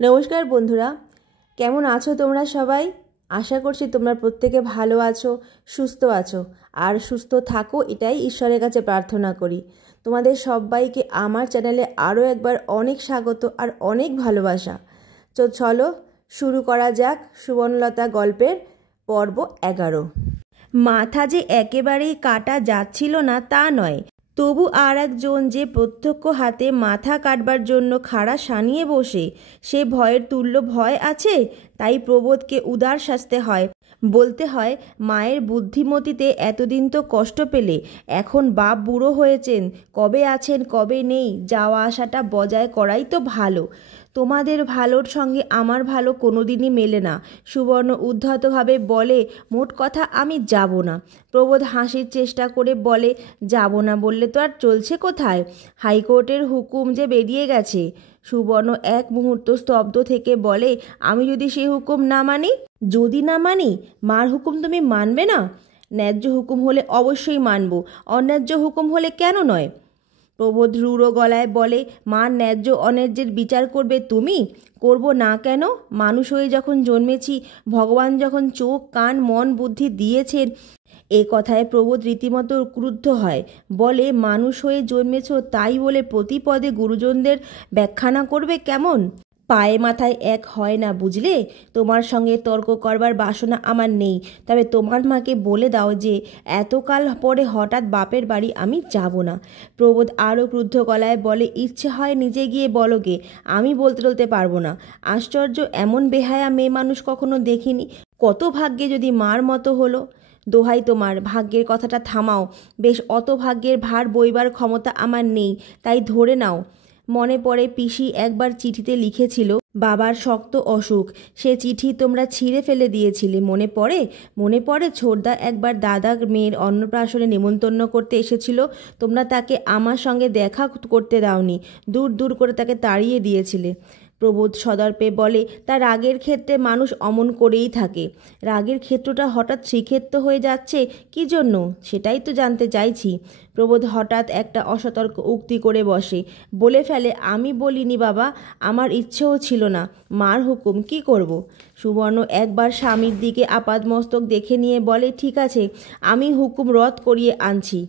নমস্কার বন্ধুরা, কেমন আছো তোমরা সবাই? আশা করছি তোমরা প্রত্যেকে ভালো আছো, সুস্থ আছো, আর সুস্থ থাকো এটাই ঈশ্বরের কাছে প্রার্থনা করি। তোমাদের সবাইকে আমার চ্যানেলে আরও একবার অনেক স্বাগত আর অনেক ভালোবাসা। তো চলো শুরু করা যাক সুবর্ণলতা গল্পের পর্ব 11। মাথা যে একেবারেই কাটা যাচ্ছিল না তা নয়, তবু আর একজন যে প্রত্যক্ষ হাতে মাথা কাটবার জন্য খাড়া সানিয়ে বসে, সে ভয়ের তুল্য ভয় আছে। তাই প্রবোধকে উদার শাস্তে হয়, বলতে হয় মায়ের বুদ্ধিমতিতে এতদিন তো কষ্ট পেলে, এখন বাপ বুড়ো হয়েছেন, কবে আছেন কবে নেই, যাওয়া আসাটা বজায় করাই তো ভালো। তোমাদের ভালোর সঙ্গে আমার ভালো কোনোদিনই মেলে না। সুবর্ণ উদ্ধতভাবে বলে, মোট কথা আমি যাব না। প্রবোধ হাসির চেষ্টা করে বলে, যাব না বললে তো আর চলছে কোথায়? হাইকোর্টের হুকুম যে বেরিয়ে গেছে। সুবর্ণ এক মুহূর্ত স্তব্ধ থেকে বলে, আমি যদি সেই হুকুম না মানি? যদি না মানি? মার হুকুম তুমি মানবে না? ন্যায্য হুকুম হলে অবশ্যই মানব, অন্যায্য হুকুম হলে কেন নয়? প্রবোধ রূঢ় গলায় বলে, মার ন্যায্য অন্যায্যের বিচার করবে তুমি? করব না কেন? মানুষ হয়ে যখন জন্মেছি, ভগবান যখন চোখ কান মন বুদ্ধি দিয়েছেন। এ কথায় প্রবোধ রীতিমতো ক্রুদ্ধ হয়, বলে, মানুষ হয়ে জন্মেছ তাই বলে প্রতি পদে গুরুজনদের ব্যাখ্যা না করবে কেমন? পায়ে মাথায় এক হয় না, বুঝলে? তোমার সঙ্গে তর্ক করবার বাসনা আমার নেই, তবে তোমার মাকে বলে দাও যে এতকাল পরে হঠাৎ বাপের বাড়ি আমি যাব না। প্রবোধ আরও ক্রুদ্ধ গলায় বলে, ইচ্ছে হয় নিজে গিয়ে বলো গে, আমি বলতে পারবো না। আশ্চর্য, এমন বেহায়া মেয়ে মানুষ কখনো দেখিনি। কত ভাগ্যে যদি মার মতো হলো। দোহাই তোমার, ভাগ্যের কথাটা থামাও। বেশ, অত ভাগ্যের ভার বইবার ক্ষমতা আমার নেই, তাই ধরে নাও। মনে পড়ে পিসি একবার চিঠিতে লিখেছিল বাবার শক্ত অসুখ, সে চিঠি তোমরা ছিঁড়ে ফেলে দিয়েছিলে, মনে পড়ে? মনে পড়ে ছোটদা একবার দাদা মেয়ের অন্নপ্রাশনে নেমন্তন্ন করতে এসেছিল, তোমরা তাকে আমার সঙ্গে দেখা করতে দাওনি, দূর দূর করে তাকে তাড়িয়ে দিয়েছিলে। প্রবোধ সদর্পে বলে, তা রাগের ক্ষেত্রে মানুষ অমন করেই থাকে। রাগের ক্ষেত্রটা হঠাৎ শ্রীক্ষেত্র হয়ে যাচ্ছে কি জন্য, সেটাই তো জানতে চাইছি। প্রবোধ হঠাৎ একটা অসতর্ক উক্তি করে বসে, বলে ফেলে, আমি বলিনি বাবা, আমার ইচ্ছেও ছিল না, মার হুকুম, কি করব? সুবর্ণ একবার স্বামীর দিকে আপাদমস্তক দেখে নিয়ে বলে, ঠিক আছে, আমি হুকুম রদ করিয়ে আনছি।